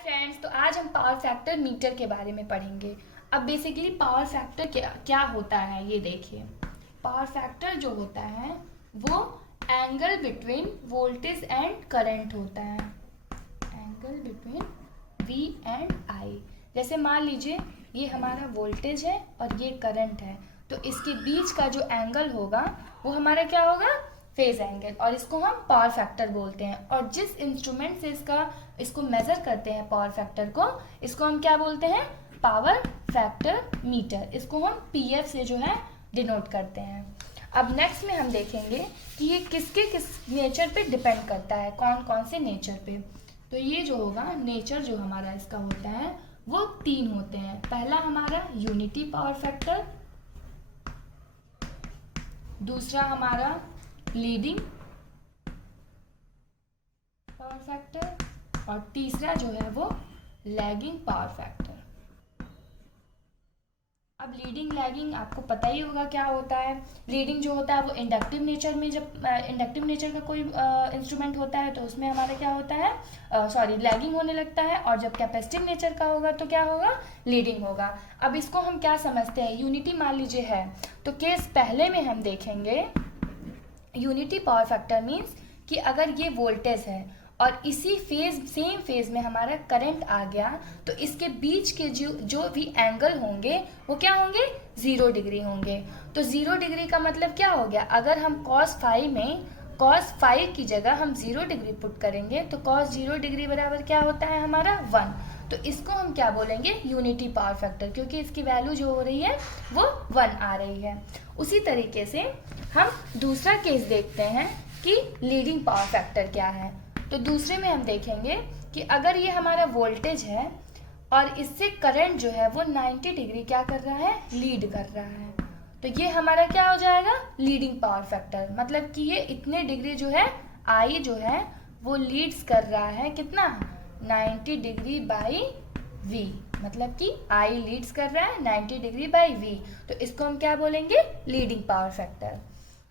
Friends, तो आज हम पावर फैक्टर मीटर के बारे में पढ़ेंगे। अब बेसिकली पावर फैक्टर क्या क्या होता है ये देखिए। पावर फैक्टर जो होता है वो angle between voltage and current होता है। Angle between V and I। जैसे मान लीजिए ये हमारा वोल्टेज है और ये करंट है, तो इसके बीच का जो एंगल होगा वो हमारा क्या होगा, फेज एंगल, और इसको हम पावर फैक्टर बोलते हैं। और जिस इंस्ट्रूमेंट से इसको मेजर करते हैं पावर फैक्टर को, इसको हम क्या बोलते हैं, पावर फैक्टर मीटर। इसको हम PF से जो है डिनोट करते हैं। अब नेक्स्ट में हम देखेंगे कि ये किस नेचर पे डिपेंड करता है, कौन कौन से नेचर पे। तो ये जो होगा नेचर जो हमारा इसका होता है वो 3 होते हैं। पहला हमारा यूनिटी पावर फैक्टर, दूसरा हमारा लीडिंग पावर फैक्टर, और तीसरा जो है वो लैगिंग पावर फैक्टर। अब लीडिंग लैगिंग आपको पता ही होगा क्या होता है। लीडिंग जो होता है वो इंडक्टिव नेचर में, जब इंडक्टिव नेचर का कोई इंस्ट्रूमेंट होता है तो उसमें हमारा क्या होता है, लैगिंग होने लगता है। और जब कैपेसिटिव नेचर का होगा तो क्या होगा, लीडिंग होगा। अब इसको हम क्या समझते हैं, यूनिटी मान लीजिए है तो केस पहले में हम देखेंगे यूनिटी पावर फैक्टर मीन्स कि अगर ये वोल्टेज है और इसी सेम फेज में हमारा करंट आ गया तो इसके बीच के जो भी एंगल होंगे वो क्या होंगे, 0 डिग्री होंगे। तो 0 डिग्री का मतलब क्या हो गया, अगर हम cos फाई में cos फाई की जगह हम 0 डिग्री पुट करेंगे तो cos 0 डिग्री बराबर क्या होता है हमारा 1। तो इसको हम क्या बोलेंगे, यूनिटी पावर फैक्टर, क्योंकि इसकी वैल्यू जो हो रही है वो 1 आ रही है। उसी तरीके से हम दूसरा केस देखते हैं कि लीडिंग पावर फैक्टर क्या है। तो दूसरे में हम देखेंगे कि अगर ये हमारा वोल्टेज है और इससे करंट जो है वो 90 डिग्री क्या कर रहा है, लीड कर रहा है, तो ये हमारा क्या हो जाएगा, लीडिंग पावर फैक्टर। मतलब कि ये इतने डिग्री जो है I जो है वो लीड्स कर रहा है कितना, 90 डिग्री बाई V। मतलब कि I लीड्स कर रहा है 90 डिग्री बाई V, तो इसको हम क्या बोलेंगे, लीडिंग पावर फैक्टर।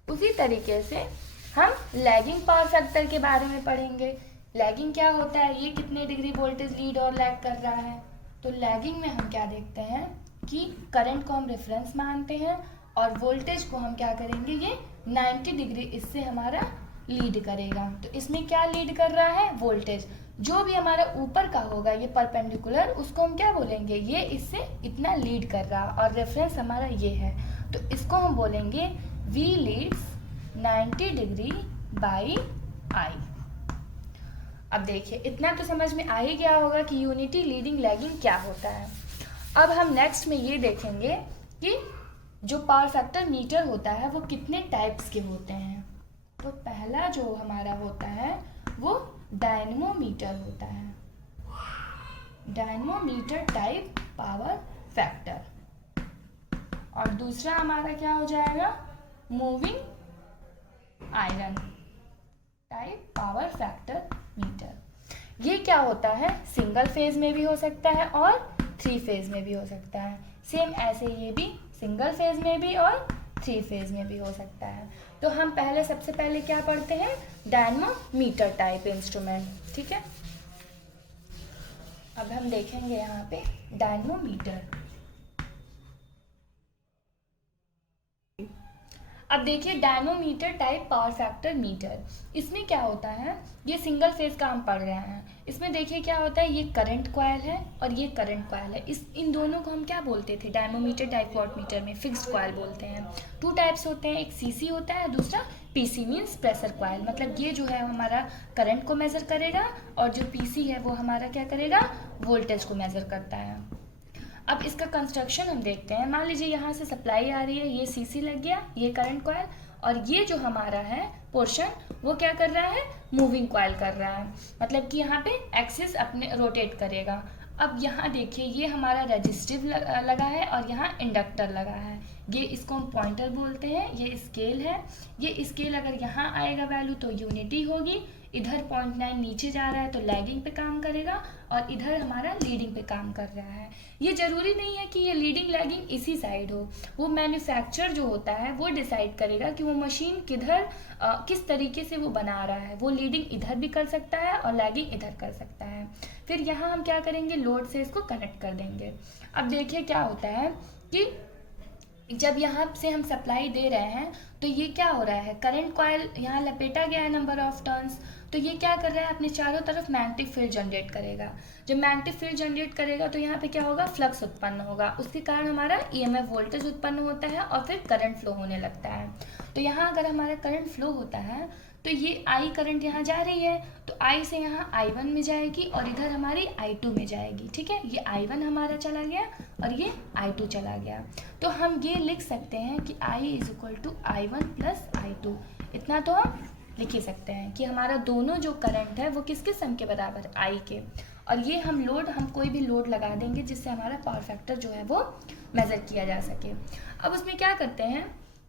उसी तरीके से हम लैगिंग पावर फैक्टर के बारे में पढ़ेंगे। लैगिंग क्या होता है, ये कितने डिग्री वोल्टेज लीड और लैग कर रहा है। तो लैगिंग में हम क्या देखते हैं कि करंट को हम रेफरेंस मानते हैं और वोल्टेज को हम क्या करेंगे, ये 90 डिग्री इससे हमारा लीड करेगा। तो इसमें क्या लीड कर रहा है, वोल्टेज। जो भी हमारा ऊपर का होगा ये परपेंडिकुलर, उसको हम क्या बोलेंगे, ये इससे इतना लीड कर रहा और रेफरेंस हमारा ये है, तो इसको हम बोलेंगे V leads 90 degree by I। अब देखिए इतना तो समझ में आ ही गया होगा कि यूनिटी, लीडिंग, लैगिंग क्या होता है। अब हम नेक्स्ट में ये देखेंगे कि जो पावर फैक्टर मीटर होता है वो कितने टाइप्स के होते हैं। तो पहला जो हमारा होता है वो डायनमोमीटर होता है, डायनमोमीटर टाइप पावर फैक्टर। और दूसरा हमारा क्या हो जाएगा, moving iron type power factor metre. ये क्या होता है, सिंगल फेज में भी हो सकता है और 3 फेज में भी हो सकता है। सेम ऐसे ये भी सिंगल फेज में भी और 3 फेज में भी हो सकता है। तो हम सबसे पहले क्या पढ़ते हैं, डायनमोमीटर टाइप इंस्ट्रूमेंट, ठीक है। अब हम देखेंगे यहाँ पे डायनमोमीटर। अब देखिए dynamometer type power factor metre, इसमें क्या होता है, ये सिंगल फेज का हम पढ़ रहे हैं। इसमें देखिए क्या होता है, ये करंट कॉइल है और ये करंट कॉइल है। इन दोनों को हम क्या बोलते थे, डायनमोमीटर टाइप वॉटमीटर में फिक्स्ड कॉइल बोलते हैं। 2 टाइप्स होते हैं, एक CC होता है, दूसरा PC मीन्स प्रेशर कॉइल। मतलब ये जो है हमारा करंट को मेजर करेगा और जो PC है वो हमारा क्या करेगा, वोल्टेज को मेजर करता है। अब इसका कंस्ट्रक्शन हम देखते हैं। मान लीजिए यहाँ से सप्लाई आ रही है, ये CC लग गया, ये करंट कॉइल, और ये जो हमारा है पोर्शन वो क्या कर रहा है, मूविंग कॉइल कर रहा है। मतलब कि यहाँ पे एक्सिस अपने रोटेट करेगा। अब यहाँ देखिए ये हमारा रेजिस्टिव लगा है और यहाँ इंडक्टर लगा है। ये इसको हम पॉइंटर बोलते हैं, ये स्केल है। ये स्केल अगर यहाँ आएगा वैल्यू तो यूनिटी होगी, इधर 0.9 नीचे जा रहा है तो लैगिंग पे काम करेगा, और इधर हमारा लीडिंग पे काम कर रहा है। ये ज़रूरी नहीं है कि ये लीडिंग लैगिंग इसी साइड हो, वो मैन्युफैक्चरर जो होता है वो डिसाइड करेगा कि वो मशीन किधर किस तरीके से वो बना रहा है। वो लीडिंग इधर भी कर सकता है और लैगिंग इधर कर सकता है। फिर यहाँ हम क्या करेंगे, लोड से इसको कनेक्ट कर देंगे। अब देखिए क्या होता है कि जब यहाँ से हम सप्लाई दे रहे हैं तो ये क्या हो रहा है, करंट कॉइल यहाँ लपेटा गया है नंबर ऑफ टर्न्स, तो ये क्या कर रहा है, अपने चारों तरफ मैग्नेटिक फील्ड जनरेट करेगा। जब मैग्नेटिक फील्ड जनरेट करेगा तो यहाँ पे क्या होगा, फ्लक्स उत्पन्न होगा, उसके कारण हमारा ईएमएफ वोल्टेज उत्पन्न होता है और फिर करंट फ्लो होने लगता है। तो यहाँ अगर हमारा करंट फ्लो होता है तो ये आई करंट यहाँ जा रही है, तो आई से यहाँ I1 में जाएगी और इधर हमारी I2 में जाएगी। ठीक है, ये I1 हमारा चला गया और ये I2 चला गया। तो हम ये लिख सकते हैं कि I is equal to I1 plus I2। इतना तो हम लिख ही सकते हैं कि हमारा दोनों जो करंट है वो किसके सम के बराबर है, I के। और ये हम कोई भी लोड लगा देंगे जिससे हमारा पावर फैक्टर जो है वो मेज़र किया जा सके। अब उसमें क्या करते हैं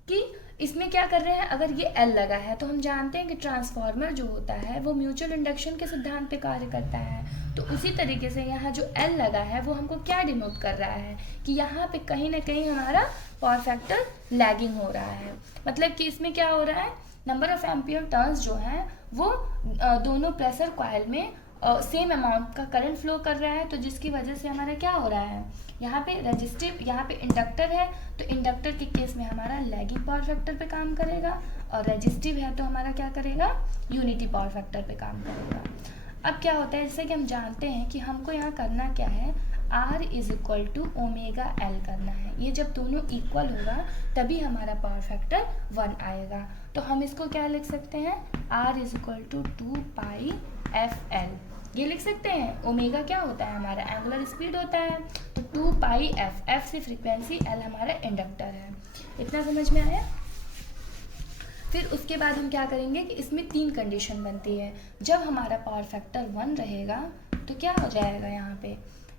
कि इसमें क्या कर रहे हैं, अगर ये L लगा है तो हम जानते हैं कि ट्रांसफार्मर जो होता है वो म्यूचुअल इंडक्शन के सिद्धांत पे कार्य करता है। तो उसी तरीके से यहाँ जो L लगा है वो हमको क्या डिनोट कर रहा है कि यहाँ पे कहीं ना कहीं हमारा पावर फैक्टर लैगिंग हो रहा है। मतलब कि इसमें क्या हो रहा है, नंबर ऑफ एम्पियर टर्न्स जो हैं वो दोनों प्रेशर कॉइल में सेम अमाउंट का करंट फ्लो कर रहा है। तो जिसकी वजह से हमारा क्या हो रहा है, यहाँ पे रेजिस्टिव, यहाँ पे इंडक्टर है तो इंडक्टर के केस में हमारा लैगिंग पावर फैक्टर पे काम करेगा, और रेजिस्टिव है तो हमारा क्या करेगा, यूनिटी पावर फैक्टर पे काम करेगा। अब क्या होता है, जैसे कि हम जानते हैं कि हमको यहाँ करना क्या है, R is equal to omega L करना है। ये जब दोनों इक्वल होगा तभी हमारा पावर फैक्टर 1 आएगा। तो हम इसको क्या लिख सकते हैं, R is equal to 2 pi FL, ये लिख सकते हैं। ओमेगा क्या होता है, हमारा एंगुलर स्पीड होता है, तो 2 पाई F से फ्रीक्वेंसी, L हमारा इंडक्टर है। इतना समझ में आया। फिर उसके बाद हम क्या करेंगे कि इसमें 3 कंडीशन बनती है। जब हमारा पावर फैक्टर 1 रहेगा तो क्या हो जाएगा, यहाँ पे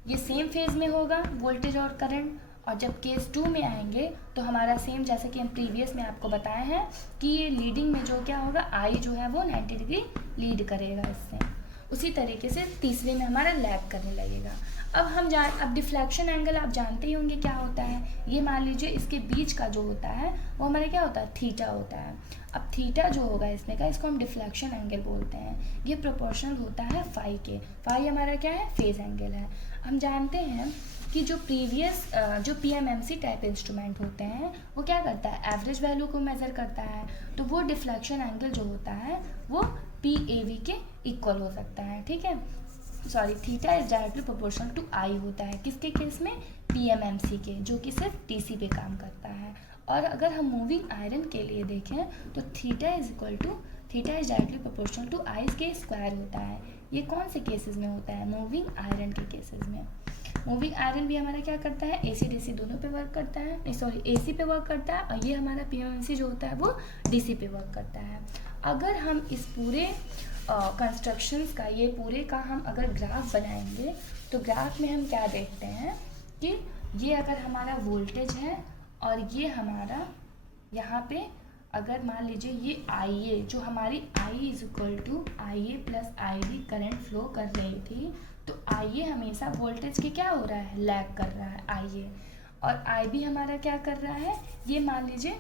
ये सेम फेज में होगा वोल्टेज और करंट, और जब केस 2 में आएंगे तो हमारा सेम, जैसे कि हम प्रीवियस में आपको बताए हैं कि ये लीडिंग में जो क्या होगा, आई जो है वो 90 डिग्री लीड करेगा इससे। उसी तरीके से तीसरे में हमारा लैग करने लगेगा। अब डिफ्लेक्शन एंगल आप जानते ही होंगे क्या होता है। ये मान लीजिए इसके बीच का जो होता है वो हमारा क्या होता है, थीटा होता है। अब थीटा जो होगा इसमें का, इसको हम डिफ्लेक्शन एंगल बोलते हैं। ये प्रोपोर्शनल होता है फाई के। फाई हमारा क्या है, फेज एंगल है। हम जानते हैं कि जो PMMC टाइप इंस्ट्रूमेंट होते हैं वो क्या करता है, एवरेज वैल्यू को मेज़र करता है। तो वो डिफ्लेक्शन एंगल जो होता है वो PAV के इक्वल हो सकता है। ठीक है, sorry, theta is directly proportional to I होता है। किसके केस में, PMMC के, जो कि सिर्फ DC पे काम करता है। और अगर हम मूविंग आयरन के लिए देखें तो theta is directly proportional to I के स्क्वायर होता है। ये कौन से केसेस में होता है, मूविंग आयरन के केसेस में। मूविंग आयरन भी हमारा क्या करता है, AC DC दोनों पे वर्क करता है, नहीं सॉरी AC पे वर्क करता है, और ये हमारा PMMC जो होता है वो DC पे वर्क करता है। अगर हम इस पूरे कंस्ट्रक्शंस का, ये पूरे का हम अगर ग्राफ बनाएंगे तो ग्राफ में हम क्या देखते हैं कि ये अगर हमारा वोल्टेज है और ये हमारा यहाँ पे अगर मान लीजिए ये IA, जो हमारी I is equal to IA plus IB current flow कर रही थी, तो IA हमेशा वोल्टेज के क्या हो रहा है, लैग कर रहा है IA, और IB हमारा क्या कर रहा है, ये मान लीजिए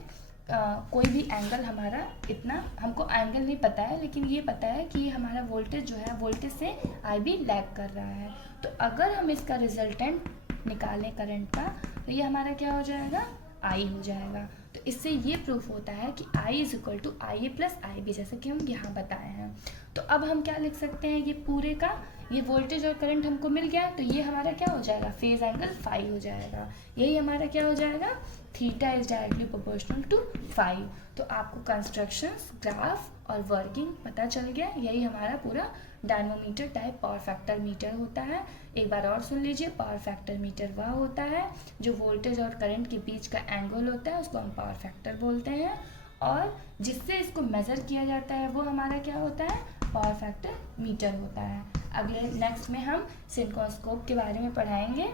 कोई भी एंगल हमारा, इतना हमको एंगल नहीं पता है लेकिन ये पता है कि ये हमारा वोल्टेज जो है वोल्टेज से IB लैग कर रहा है। तो अगर हम इसका रिजल्टेंट निकालें करंट का तो ये हमारा क्या हो जाएगा, I हो जाएगा। तो इससे ये प्रूफ होता है कि I is equal to IA plus IB, जैसे कि हम यहाँ बताए हैं। तो अब हम क्या लिख सकते हैं, ये पूरे का ये वोल्टेज और करंट हमको मिल गया, तो ये हमारा क्या हो जाएगा, फेज एंगल फाई हो जाएगा। यही हमारा क्या हो जाएगा, theta is directly proportional to phi. तो आपको कंस्ट्रक्शंस, ग्राफ और वर्किंग पता चल गया। यही हमारा पूरा dynamometer type power factor metre होता है। एक बार और सुन लीजिए, पावर फैक्टर मीटर वह होता है जो वोल्टेज और करंट के बीच का एंगल होता है, उसको हम पावर फैक्टर बोलते हैं, और जिससे इसको मेज़र किया जाता है वो हमारा क्या होता है, पावर फैक्टर मीटर होता है। अगले नेक्स्ट में हम सिंक्रोस्कोप के बारे में पढ़ाएंगे।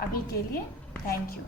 अभी के लिए थैंक यू।